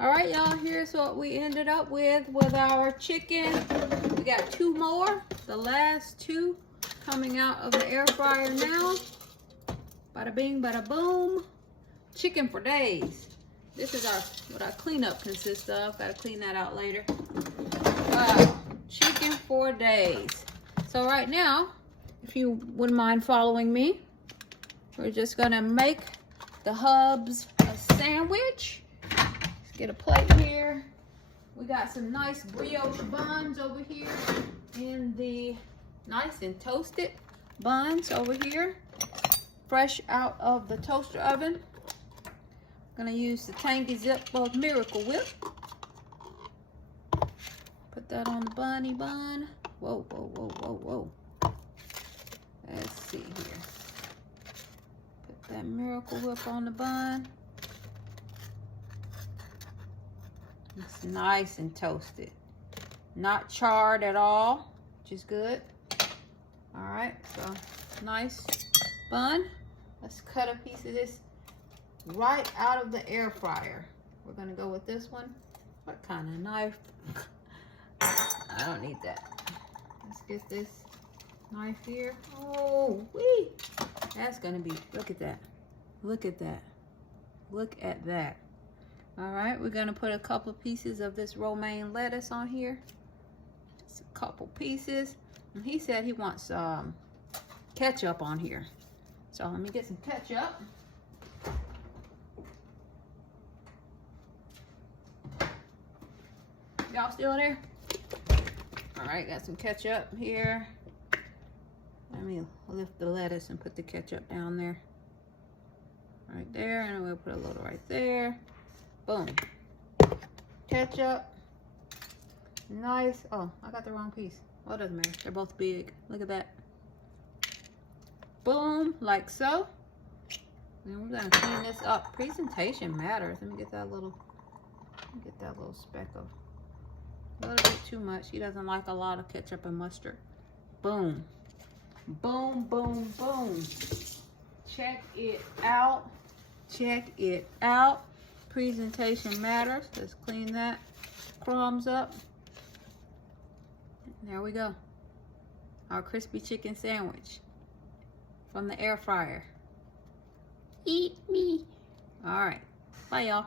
All right, y'all, here's what we ended up with our chicken. We got 2 more, the last 2 coming out of the air fryer now. Bada bing, bada boom. Chicken for days. This is what our cleanup consists of. Gotta clean that out later. Chicken for days. So right now, if you wouldn't mind following me, we're just gonna make the hubs a sandwich. Let's get a plate here. We got some nice brioche buns over here in the nice and toasted buns over here, fresh out of the toaster oven. Gonna use the Tangy Zip of Miracle Whip. Put that on the bunny bun. Whoa, whoa, whoa, whoa, whoa. Let's see here. Put that Miracle Whip on the bun. It's nice and toasted. Not charred at all, which is good. All right, so nice bun. Let's cut a piece of this right out of the air fryer. We're gonna go with this one. What kind of knife? I don't need that. Let's get this knife here. Oh, wee! That's gonna be, look at that. Look at that. Look at that. All right, we're gonna put a couple of pieces of this romaine lettuce on here. Just a couple pieces. And he said he wants ketchup on here. So let me get some ketchup. Y'all still there? All right, got some ketchup here. Let me lift the lettuce and put the ketchup down there. Right there, and we'll put a little right there. Boom. Ketchup. Nice. Oh, I got the wrong piece. Well, it doesn't matter. They're both big. Look at that. Boom, like so. And we're gonna clean this up. Presentation matters. Let me get that little speck of, a little bit too much. He doesn't like a lot of ketchup and mustard. Boom. Boom, boom, boom. Check it out. Check it out. Presentation matters. Let's clean that crumbs up. There we go. Our crispy chicken sandwich from the air fryer. Eat me. All right. Bye, y'all.